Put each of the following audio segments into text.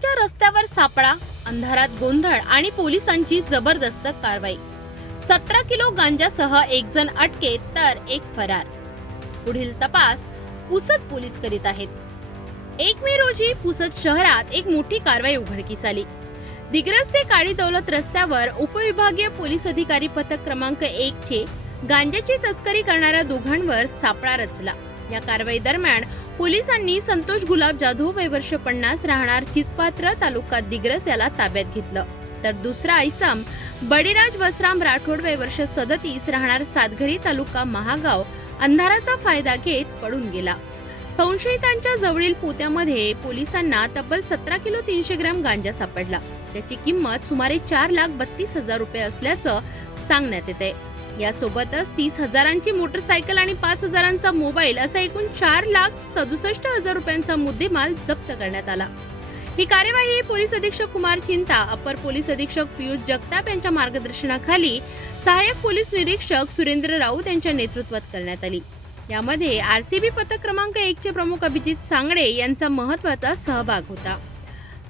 पुसदच्या रस्त्यावर सापळा, अंधारात गोंधळ आणि पोलिसांची जबरदस्त कारवाई। 17 किलो गांजासह एक जण अटकेत तर एक फरार। पुढील तपास पुसद पोलीस करीत आहेत। 1 मे रोजी पुसद शहरात एक मोठी कारवाई उघडकीस आली। दिग्रस ते काळी दौलत रस्त्यावर उपविभागीय पोलीस अधिकारी पथक क्रमांक 1 चे गांजाची तस्करी करणाऱ्या दोघांवर सापळा रचला। या कारवाई दरम्यान पोलिसांनी संतोष गुलाब जाधव वय वर्ष 50 राहणार चिचपात्र तालुका दिग्रस याला ताब्यात घेतलं, तर दुसरा इसम बडीराज वसराम राठोड वय वर्ष 37 राहणार सातघरी तालुका महागाव अंधाराचा फायदा घेत पळून गेला। संशयितांच्या जवळील पोत्यामध्ये पोलिसांना तब्बल 17 किलो 300 ग्रॅम गांजा सापडला। त्याची किंमत सुमारे 4,32,000 रुपये असल्याचं सांगण्यात येते। यासोबतच 30,000ची मोटरसायकल आणि 5,000चा मोबाईल असा एकूण 4,67,000 रुपयांचा मुद्देमाल जप्त करण्यात आला। ही कार्यवाही पोलीस अधीक्षक कुमार चिंता, अपर पोलीस अधीक्षक पियुष जगताप यांच्या मार्गदर्शनाखाली सहाय्यक पोलीस निरीक्षक सुरेंद्र राऊत यांच्या नेतृत्वात करण्यात आली। यामध्ये आरसीबी पथक क्रमांक 1 चे प्रमुख अभिजित सांगडे यांचा महत्त्वाचा सहभाग होता।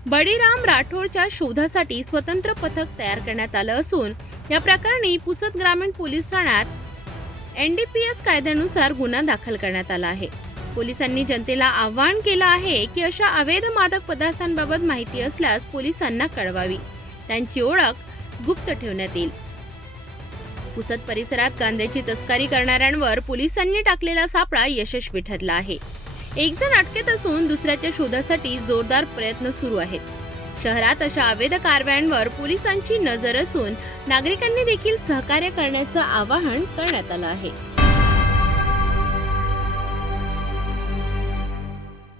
बडीराम राठोडच्या शोधासाठी स्वतंत्र पथक तयार करण्यात आलं असून या प्रकरणी पुसद ग्रामीण पोलीस ठाण्यात एनडीपीएस कायद्यानुसार गुन्हा दाखल करण्यात आला आहे। पोलिसांनी जनतेला आवाहन केलं आहे की अशा अवैध मादक पदार्थांबाबत माहिती असल्यास पोलिसांना कळवावी, त्यांची ओळख गुप्त ठेवण्यात येईल। पुसद परिसरात गांजाची तस्करी करणाऱ्यांवर पोलिसांनी टाकलेला सापळा यशस्वी ठरला आहे। एक जण अटकेत असून दुसऱ्याच्या शोधासाठी जोरदार प्रयत्न सुरू आहेत। शहरात अशा अवैध कारवायांवर पोलिसांची नजर असून नागरिकांनी देखील सहकार्य करण्याचं आवाहन करण्यात आलं आहे।